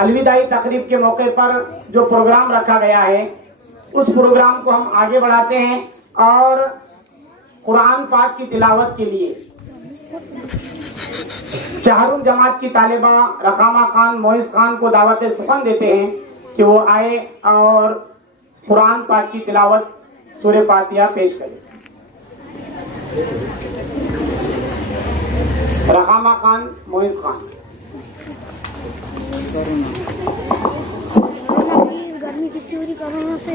अलविदाई तकरीब के मौके पर जो प्रोग्राम रखा गया है उस प्रोग्राम को हम आगे बढ़ाते हैं और कुरान पाक की तिलावत के लिए चाहरुल जमात की तालिबा रकामा खान मोइस खान को दावत सुखन देते हैं कि वो आए और कुरान पाक की तिलावत सूरह फातिहा पेश करें। रकामा खान मोइस खान। गर्मी की चोरी कोरोना से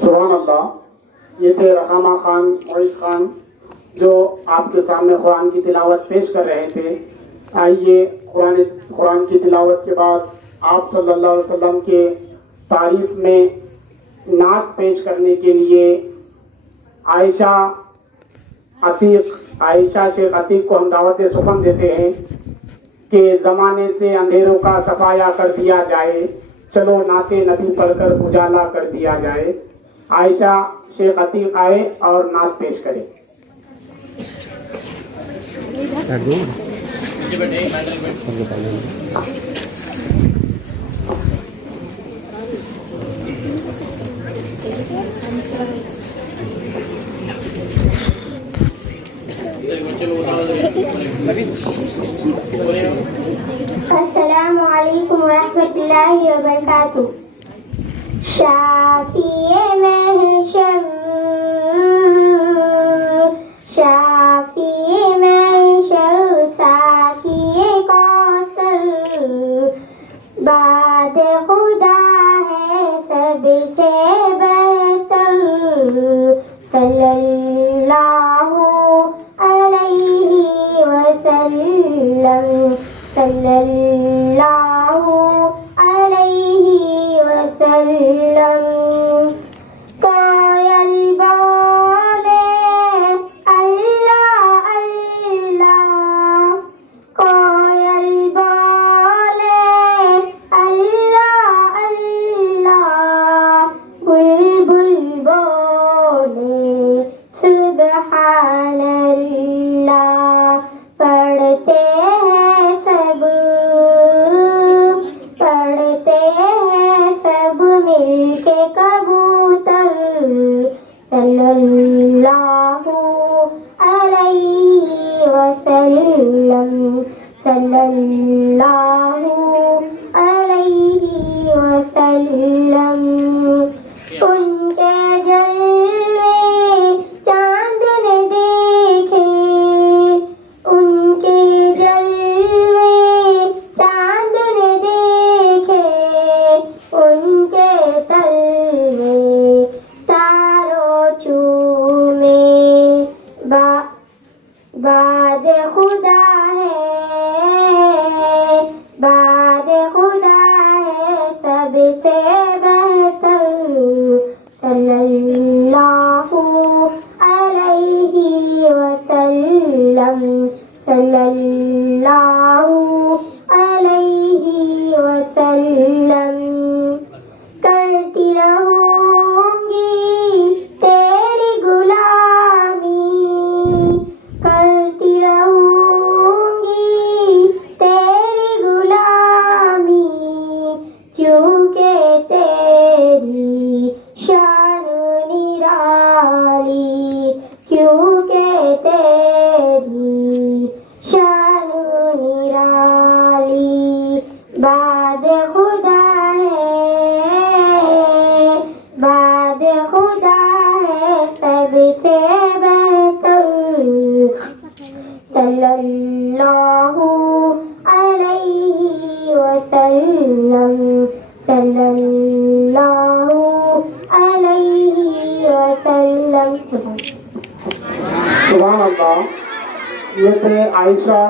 सुभान अल्लाह। ये थे रकामा खान मोइस खान जो आपके सामने कुरान की तिलावत पेश कर रहे थे। आइए कुरान की तिलावत के बाद आप सल्लल्लाहु अलैहि वसल्लम के तारीफ में नात पेश करने के लिए आयशा शेख अतीक को हम दावत सुखन देते हैं कि ज़माने से अंधेरों का सफाया कर दिया जाए, चलो नाते नबी पढ़कर उजाला कर दिया जाए। आयशा शेख अतीक आए और नात पेश करें। अस्सलामु अलैकुम वरहमतुल्लाहि वबरकातुह। शाफिए महशर शाफिए महशर साफिए कौसर बाद खुदा है सबसे बेहतर सल्लल्लाहु अलैहि वसल्लम सल्लल्लाहु अलैहि वसल्लम। कोयल बोले अल्लाह अल्लाह, कोयल बोले अल्लाह अल्लाह, बुलबुल बोले सुबहान अल्लाह। पढ़ते हैं सब मिलके कबूतर सल्लल्लाहु अलैहि वसल्लम सल्लल्लाहु अलैहि वसल्लम। उनके जलवे चांद ने देखे, उनके जलवे चांद ने देखे, उनके तलवे तारों चूमे। बाद खुदा है, बाद खुदा है सबसे बेहतर सल्लल्लाहु अलैहि वसल्लम सल्लल्लाहु अलैहि वसल्लम। करती रहूंगी तेरी गुलामी, करती रहूंगी तेरी गुलामी, क्योंकि तेरी शान निराली, क्योंकि बाद खुदा है सबसे बेहतर सल्लल्लाहु अलैहि वसल्लम सल्लल्लाहु अलैहि वसल्लम। सुभान अल्लाह। ये थे आयशा